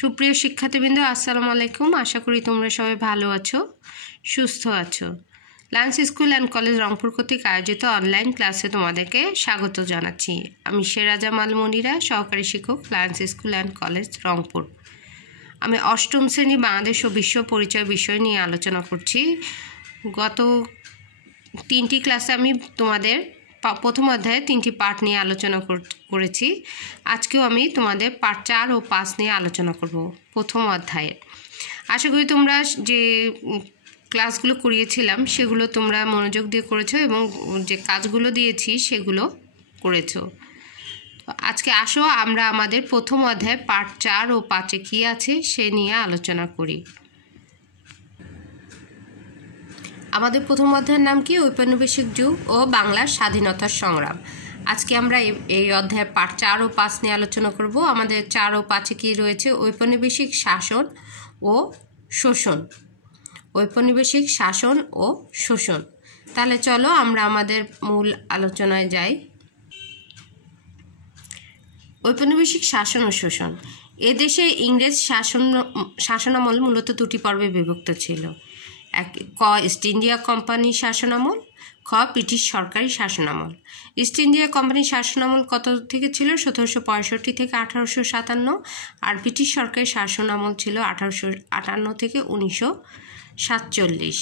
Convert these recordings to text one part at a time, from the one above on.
সুপ্রিয় শিক্ষার্থীবৃন্দ, আসসালামু আলাইকুম। আশা করি তোমরা সবাই ভালো আছো, সুস্থ আছো। Lions school and college Rangpur কর্তৃক আয়োজিত অনলাইন ক্লাসে তোমাদেরকে স্বাগত জানাচ্ছি। আমি সেরা জামাল মনিরা, সহকারী শিক্ষক, Lions school and college Rangpur. আমি অষ্টম শ্রেণী বাংলাদেশ ও বিশ্ব পরিচয় বিষয় নিয়ে আলোচনা করছি। গত 3টি ক্লাসে আমি তোমাদের প্রথম অধ্যায়ে 3টি পার্ট নিয়ে আলোচনা করেছি। আজকেও আমি তোমাদের পার্ট 4 ও 5 নিয়ে আলোচনা করব প্রথম অধ্যায়ে। আশা করি তোমরা যে ক্লাসগুলো করিয়েছিলাম সেগুলো তোমরা মনোযোগ দিয়ে করেছো এবং যে কাজগুলো দিয়েছি সেগুলো করেছো। আজকে আসো আমরা আমাদের প্রথম অধ্যায়ে পার্ট 4 ও 5-এ কী আছে সে নিয়ে আলোচনা করি। আমাদের প্রথম অধ্যায়ের নাম কি? ঔপনিবেশিক যুগ ও বাংলার স্বাধীনতার সংগ্রাম। আজকে আমরা এই অধ্যায়ের পার্ট 4 ও 5 নিয়ে আলোচনা করব। আমাদের 4 ও 5-এ কি রয়েছে? ঔপনিবেশিক শাসন ও শোষণ। ঔপনিবেশিক শাসন ও শোষণ। তাহলে চলো আমরা আমাদের মূল আলোচনায় যাই। ঔপনিবেশিক শাসন ও শোষণ। এদেশে ইংরেজ শাসনামল মূলত 2টি পর্বে বিভক্ত ছিল। ক ইস্ট ইন্ডিয়া কোম্পানির শাসনামল, খ ব্রিটিশ সরকারি শাসনামল। ইস্ট ইন্ডিয়া কোম্পানির শাসনামল কত থেকে ছিল? 1765 থেকে 1857, আর ব্রিটিশ সরকারি শাসনামল ছিল 1858 থেকে 1947।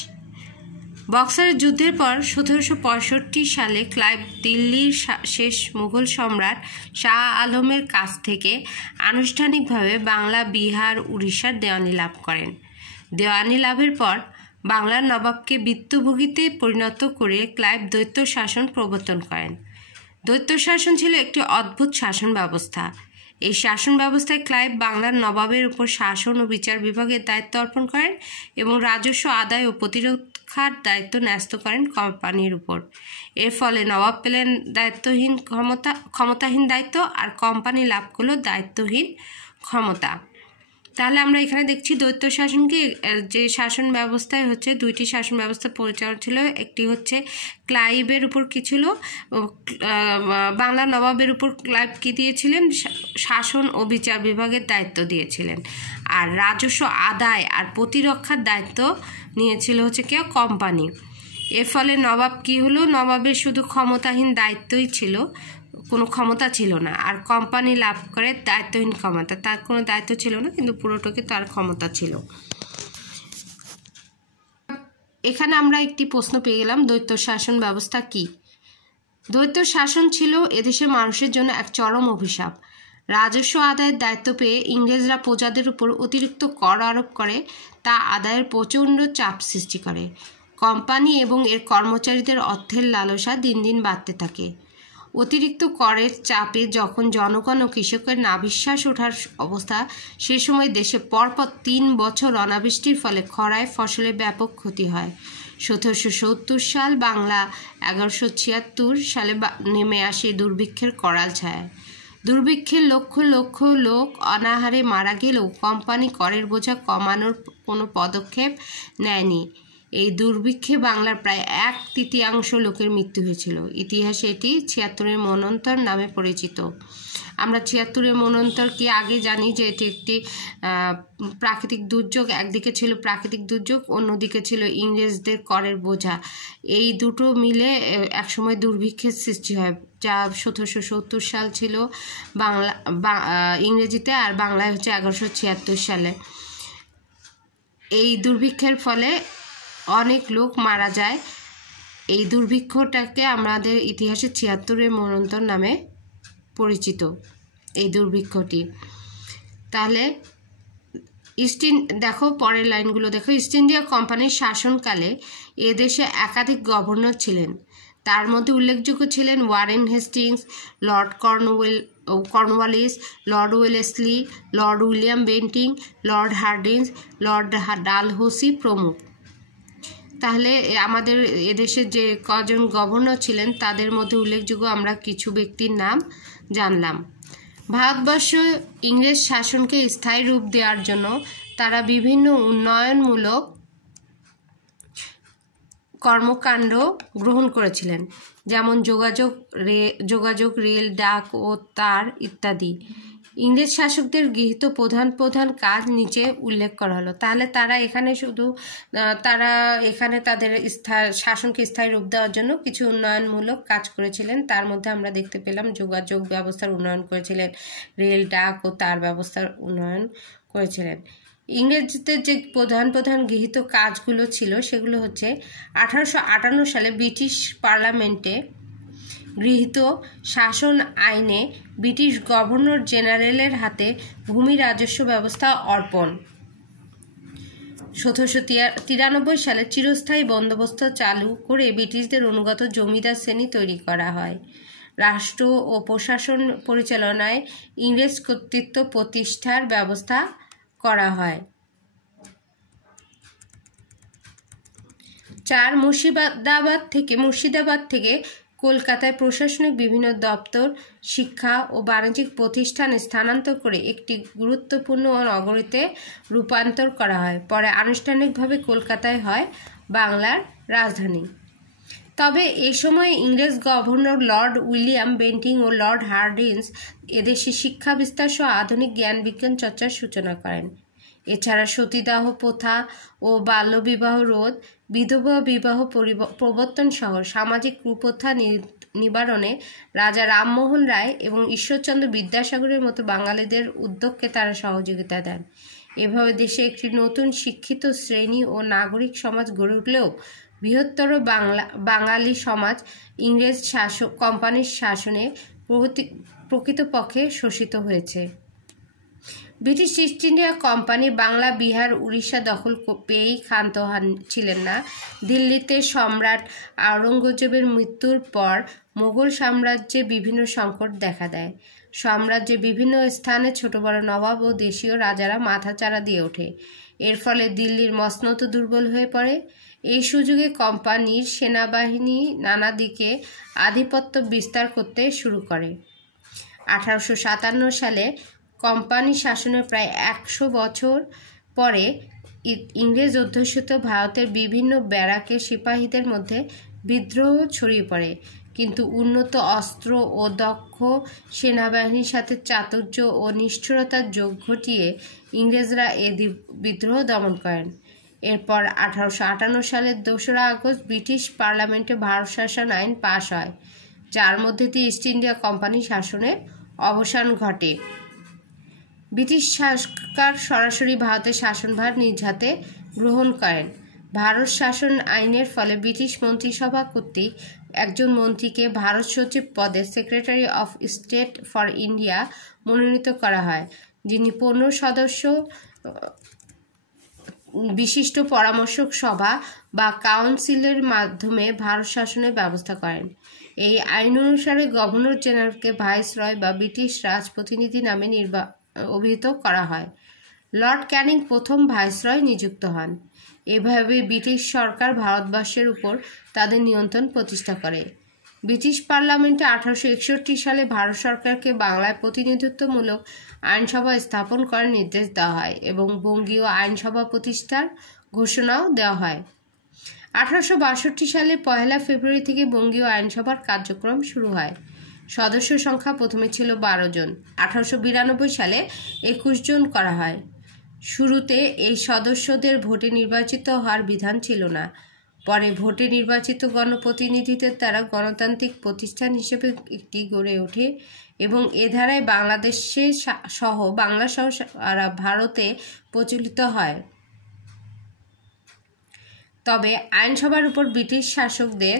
বক্সারের যুদ্ধের পর 1765 সালে ক্লাইভ দিল্লির শেষ মুঘল সম্রাট শাহ আলমের কাছ থেকে আনুষ্ঠানিকভাবে বাংলা, বিহার, উড়িষ্যার দেওয়ানি লাভ করেন। দেওয়ানি লাভের পর বাংলার নবাবকে বিত্তভোগীতে পরিণত করে ক্লাইভ দ্বৈত শাসন প্রবর্তন করেন। দ্বৈত শাসন ছিল একটি অদ্ভুত শাসন ব্যবস্থা। এই শাসন ব্যবস্থায় ক্লাইভ বাংলার নবাবের উপর শাসন ও বিচার বিভাগের দায়িত্ব অর্পণ করেন এবং রাজস্ব আদায় ও প্রতিরক্ষার দায়িত্ব ন্যস্ত করেন কোম্পানির উপর। এর ফলে নবাব পেলেন ক্ষমতাহীন দায়িত্ব, আর কোম্পানি লাভ করলো দায়িত্বহীন ক্ষমতা। তাহলে আমরা এখানে দেখছি দ্বৈত শাসনকে, যে শাসন ব্যবস্থায় হচ্ছে 2টি শাসন ব্যবস্থা পরিচালনা ছিল। একটি হচ্ছে ক্লাইভের উপর কি ছিল? বাংলার নবাবের উপর ক্লাইভ কি দিয়েছিলেন? শাসন ও বিচার বিভাগের দায়িত্ব দিয়েছিলেন, আর রাজস্ব আদায় আর প্রতিরক্ষার দায়িত্ব নিয়েছিল হচ্ছে কেউ? কোম্পানি। এর ফলে নবাব কি হলো? নবাবের শুধু ক্ষমতাহীন দায়িত্বই ছিল, কোনো ক্ষমতা ছিল না, আর কোম্পানি লাভ করে দায়িত্বহীন ক্ষমতা। তার কোনো দায়িত্ব ছিল না, কিন্তু পুরোটাকে তার ক্ষমতা ছিল। এখানে আমরা একটি প্রশ্ন পেয়ে গেলাম, দ্বৈত শাসন ব্যবস্থা কি? দ্বৈত শাসন ছিল এদেশের মানুষের জন্য এক চরম অভিশাপ। রাজস্ব আদায়ের দায়িত্ব পেয়ে ইংরেজরা প্রজাদের উপর অতিরিক্ত কর আরোপ করে তা আদায়ের প্রচণ্ড চাপ সৃষ্টি করে। কোম্পানি এবং এর কর্মচারীদের অর্থের লালসা দিন দিন বাড়তে থাকে। অতিরিক্ত করের চাপে যখন জনগণ ও কৃষকের নাভিশ্বাস ওঠার অবস্থা, সে সময় দেশে পরপর 3 বছর অনাবৃষ্টির ফলে খরায় ফসলের ব্যাপক ক্ষতি হয়। 1770 সাল বাংলা 1176 সালে নেমে আসে দুর্ভিক্ষের করাল ছায়া। দুর্ভিক্ষের লক্ষ লক্ষ লোক অনাহারে মারা গেলেও কোম্পানি করের বোঝা কমানোর কোনো পদক্ষেপ নেয়নি। এই দুর্ভিক্ষে বাংলার প্রায় 1/3 লোকের মৃত্যু হয়েছিল। ইতিহাসে এটি 76-এর মন্বন্তর নামে পরিচিত। আমরা 76-এর মন্বন্তর কি আগে জানি যে এটি একটি প্রাকৃতিক দুর্যোগ। একদিকে ছিল প্রাকৃতিক দুর্যোগ, অন্যদিকে ছিল ইংরেজদের করের বোঝা। এই দুটো মিলে একসময় দুর্ভিক্ষের সৃষ্টি হয়, যা 1770 সাল ছিল ইংরেজিতে, আর বাংলায় হচ্ছে 1176 সালে। এই দুর্ভিক্ষের ফলে অনেক লোক মারা যায়। এই দুর্ভিক্ষটাকে আমাদের ইতিহাসে 76-এর মন্বন্তর নামে পরিচিত, এই দুর্ভিক্ষটি। তাহলে দেখো পরের লাইনগুলো দেখো। ইস্ট ইন্ডিয়া কোম্পানির শাসনকালে এদেশে একাধিক গভর্নর ছিলেন। তার মধ্যে উল্লেখযোগ্য ছিলেন Warren Hastings, Lord Cornwallis, Lord Wellesley, Lord William Bentinck, Lord Hardinge, Lord Dalhousie প্রমুখ। তাহলে আমাদের এদেশের যে কজন গভর্নর ছিলেন তাদের মধ্যে উল্লেখযোগ্য আমরা কিছু ব্যক্তির নাম জানলাম। ভারতবর্ষ ইংরেজ শাসনকে স্থায়ী রূপ দেওয়ার জন্য তারা বিভিন্ন উন্নয়নমূলক কর্মকাণ্ড গ্রহণ করেছিলেন, যেমন যোগাযোগ, রেল, ডাক ও তার ইত্যাদি। ইংরেজ শাসকদের গৃহীত প্রধান প্রধান কাজ নিচে উল্লেখ করা হলো। তাহলে তারা এখানে তাদের শাসনকে স্থায়ী রূপ দেওয়ার জন্য কিছু উন্নয়নমূলক কাজ করেছিলেন। তার মধ্যে আমরা দেখতে পেলাম যোগাযোগ ব্যবস্থার উন্নয়ন করেছিলেন, রেল, ডাক ও তার ব্যবস্থার উন্নয়ন করেছিলেন। ইংরেজদের যে প্রধান প্রধান গৃহীত কাজগুলো ছিল সেগুলো হচ্ছে 1858 সালে ব্রিটিশ পার্লামেন্টে গৃহীত শাসন আইনে ব্রিটিশ গভর্নর জেনারেলের হাতে ভূমি রাজস্ব ব্যবস্থা অর্পণ। 1793 সালে চিরস্থায়ী বন্দোবস্ত চালু করে ব্রিটিশদের অনুগত জমিদার শ্রেণী তৈরি করা হয়। রাষ্ট্র ও প্রশাসন পরিচালনায় ইংরেজ কর্তৃত্ব প্রতিষ্ঠার ব্যবস্থা করা হয়। 4 মুর্শিদাবাদ থেকে কলকাতায় প্রশাসনিক বিভিন্ন দপ্তর, শিক্ষা ও বাণিজ্যিক প্রতিষ্ঠান স্থানান্তর করে একটি গুরুত্বপূর্ণ নগরীতে রূপান্তর করা হয়। পরে আনুষ্ঠানিকভাবে কলকাতায় হয় বাংলার রাজধানী। তবে এই সময়ে ইংরেজ গভর্নর লর্ড উইলিয়াম বেন্টিং ও লর্ড হার্ডিঞ্জ এদেশে শিক্ষা বিস্তার সহ আধুনিক জ্ঞান বিজ্ঞান চর্চার সূচনা করেন। এছাড়া সতীদাহ প্রথা ও বাল্যবিবাহ রোধ, বিধবা বিবাহ প্রবর্তন সহ সামাজিক কুপ্রথা নিবারণে রাজা রামমোহন রায় এবং ঈশ্বরচন্দ্র বিদ্যাসাগরের মতো বাঙালিদের উদ্যোগকে তারা সহযোগিতা দেন। এভাবে দেশে একটি নতুন শিক্ষিত শ্রেণী ও নাগরিক সমাজ গড়ে উঠলেও বৃহত্তর বাঙালি সমাজ ইংরেজ কোম্পানির শাসনে প্রকৃতপক্ষে শোষিত হয়েছে। British east India company Bangla, Bihar, Orissa দখল পেয়েই ক্ষান্ত ছিলেন না। দিল্লিতে সম্রাট আওরঙ্গজেবের মৃত্যুর পর মোগল সাম্রাজ্যে বিভিন্ন সংকট দেখা দেয়। সাম্রাজ্যের বিভিন্ন স্থানে ছোট বড় নবাব ও দেশীয় রাজারা মাথাচাড়া দিয়ে ওঠে। এর ফলে দিল্লির মসনদ দুর্বল হয়ে পড়ে। এই সুযোগে কোম্পানির সেনাবাহিনী নানা দিকে আধিপত্য বিস্তার করতে শুরু করে। 1857 সালে কোম্পানি শাসনের প্রায় 100 বছর পরে ইংরেজ অধ্যুষিত ভারতের বিভিন্ন ব্যারাকের সিপাহীদের মধ্যে বিদ্রোহ ছড়িয়ে পড়ে, কিন্তু উন্নত অস্ত্র ও দক্ষ সেনাবাহিনীর সাথে চাতুর্য ও নিষ্ঠুরতার যোগ ঘটিয়ে ইংরেজরা এই বিদ্রোহ দমন করেন। এরপর 1858 সালের 2রা আগস্ট ব্রিটিশ পার্লামেন্টে ভারত শাসন আইন পাশ হয়, যার মধ্যে দিয়ে ইস্ট ইন্ডিয়া কোম্পানি শাসনের অবসান ঘটে। ব্রিটিশ সরকার সরাসরি ভারতের শাসনভার নিজ হাতে গ্রহণ করেন। ভারত শাসন আইনের ফলে ব্রিটিশ মন্ত্রিসভা কর্তৃক একজন মন্ত্রীকে ভারত সচিব পদে secretary of state for India মনোনীত করা হয়, যিনি 15 সদস্য বিশিষ্ট পরামর্শক সভা বা কাউন্সিলের মাধ্যমে ভারত শাসনের ব্যবস্থা করেন। এই আইন অনুসারে গভর্নর জেনারেলকে ভাইসরয় বা ব্রিটিশ রাজপ্রতিনিধি নামে অভিহিত করা হয়। লর্ড ক্যানিং প্রথম ভাইসরয় নিযুক্ত হন। এভাবে ব্রিটিশ সরকার ভারতবর্ষের উপর তাদের নিয়ন্ত্রণ প্রতিষ্ঠা করে। ব্রিটিশ পার্লামেন্টে 1861 সালে ভারত সরকারকে বাংলায় প্রতিনিধিত্বমূলক আইনসভা স্থাপন করার নির্দেশ দেওয়া হয় এবং বঙ্গীয় আইনসভা প্রতিষ্ঠার ঘোষণাও দেওয়া হয়। 1862 সালে 1 ফেব্রুয়ারি থেকে বঙ্গীয় আইনসভার কার্যক্রম শুরু হয়। সদস্য সংখ্যা প্রথমে ছিল 12 জন, 1892 সালে 21 জন করা হয়। শুরুতে এই সদস্যদের ভোটে নির্বাচিত হওয়ার বিধান ছিল না। পরে ভোটে নির্বাচিত গণপ্রতিনিধিদের দ্বারা গণতান্ত্রিক প্রতিষ্ঠান হিসেবে একটি গড়ে ওঠে এবং এ ধারায় বাংলাদেশে সহ বাংলা সহ সারা ভারতে প্রচলিত হয়। তবে আইনসভার উপর ব্রিটিশ শাসকদের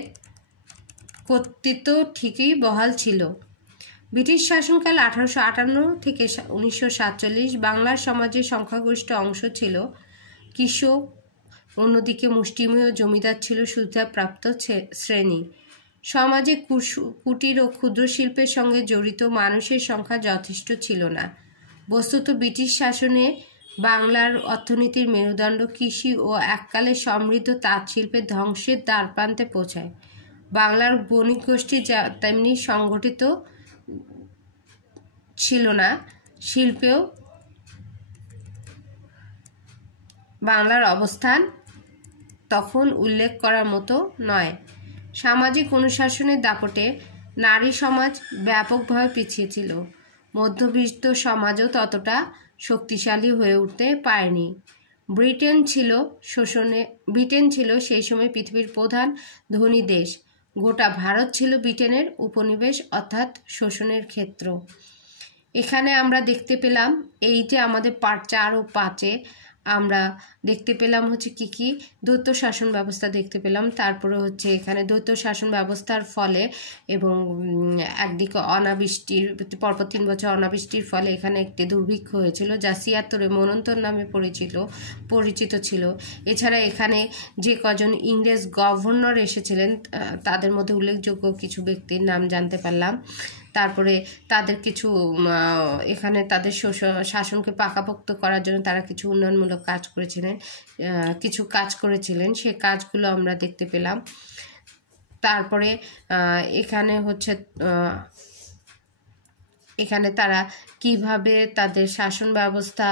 কর্তৃত্ব ঠিকই বহাল ছিল। ব্রিটিশ শাসনকাল 1858 থেকে 1947। বাংলার সমাজের সংখ্যাগরিষ্ঠ অংশ ছিল কৃষক, অন্যদিকে মুষ্টিমেয় জমিদার ছিল সুবিধাপ্রাপ্ত শ্রেণী। সমাজে কুটির ও ক্ষুদ্র শিল্পের সঙ্গে জড়িত মানুষের সংখ্যা যথেষ্ট ছিল না। বস্তুত ব্রিটিশ শাসনে বাংলার অর্থনীতির মেরুদণ্ড কৃষি ও এককালে সমৃদ্ধ তাঁত শিল্পের ধ্বংসের দ্বারপ্রান্তে পৌঁছায়। বাংলার বণিক গোষ্ঠী যা তেমনি সংগঠিত ছিল না, শিল্পেও বাংলার অবস্থান তখন উল্লেখ করার মতো নয়। সামাজিক অনুশাসনের দাপটে নারী সমাজ ব্যাপকভাবে পিছিয়ে ছিল। মধ্যবিত্ত সমাজও ততটা শক্তিশালী হয়ে উঠতে পারেনি। ব্রিটেন ছিল সেই সময় পৃথিবীর প্রধান ধনী দেশ। গোটা ভারত ছিল ব্রিটেনের উপনিবেশ অর্থাৎ শোষণের ক্ষেত্র। এখানে আমরা দেখতে পেলাম এই যে আমাদের পার্ট 4 ও 5-এ আমরা দেখতে পেলাম হচ্ছে কি দ্বৈত শাসন ব্যবস্থা দেখতে পেলাম। তারপরে হচ্ছে এখানে দ্বৈত শাসন ব্যবস্থার ফলে এবং একদিকে অনাবৃষ্টির পরপর 3 বছর অনাবৃষ্টির ফলে এখানে একটি দুর্ভিক্ষ হয়েছিল, যা 76-এ মন্বন্তর নামে পরিচিত ছিল। এছাড়া এখানে যে কজন ইংরেজ গভর্নর এসেছিলেন তাদের মধ্যে উল্লেখযোগ্য কিছু ব্যক্তির নাম জানতে পারলাম। তারপরে তাদের কিছু এখানে তাদের শাসনকে পাকাপোক্ত করার জন্য তারা কিছু উন্নয়নমূলক কাজ করেছিলেন, সে কাজগুলো আমরা দেখতে পেলাম। তারপরে এখানে তারা কিভাবে তাদের শাসন ব্যবস্থা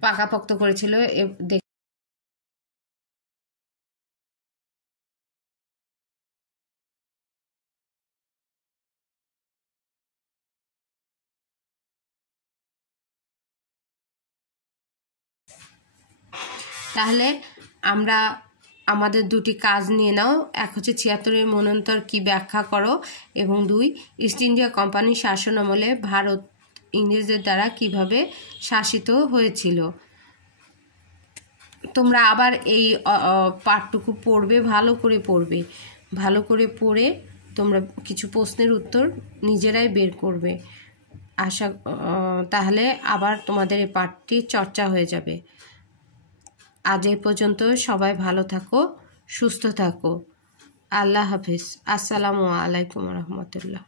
পাকাপোক্ত করেছিল তাহলে আমরা আমাদের দুটি কাজ নিয়ে নাও। এক হচ্ছে 76-এর মন্বন্তর কি ব্যাখ্যা করো, এবং 2 ইস্ট ইন্ডিয়া কোম্পানির শাসন আমলে ভারত ইংরেজদের দ্বারা কিভাবে শাসিত হয়েছিল। তোমরা আবার এই পাঠটুকু পড়বে, ভালো করে পড়ে তোমরা কিছু প্রশ্নের উত্তর নিজেরাই বের করবে। তাহলে আবার তোমাদের এই পাঠটি চর্চা হয়ে যাবে। আজ এই পর্যন্ত। সবাই ভালো থাকো, সুস্থ থাকো। আল্লাহ হাফিজ। আসসালামু আলাইকুম রহমতুল্লাহ।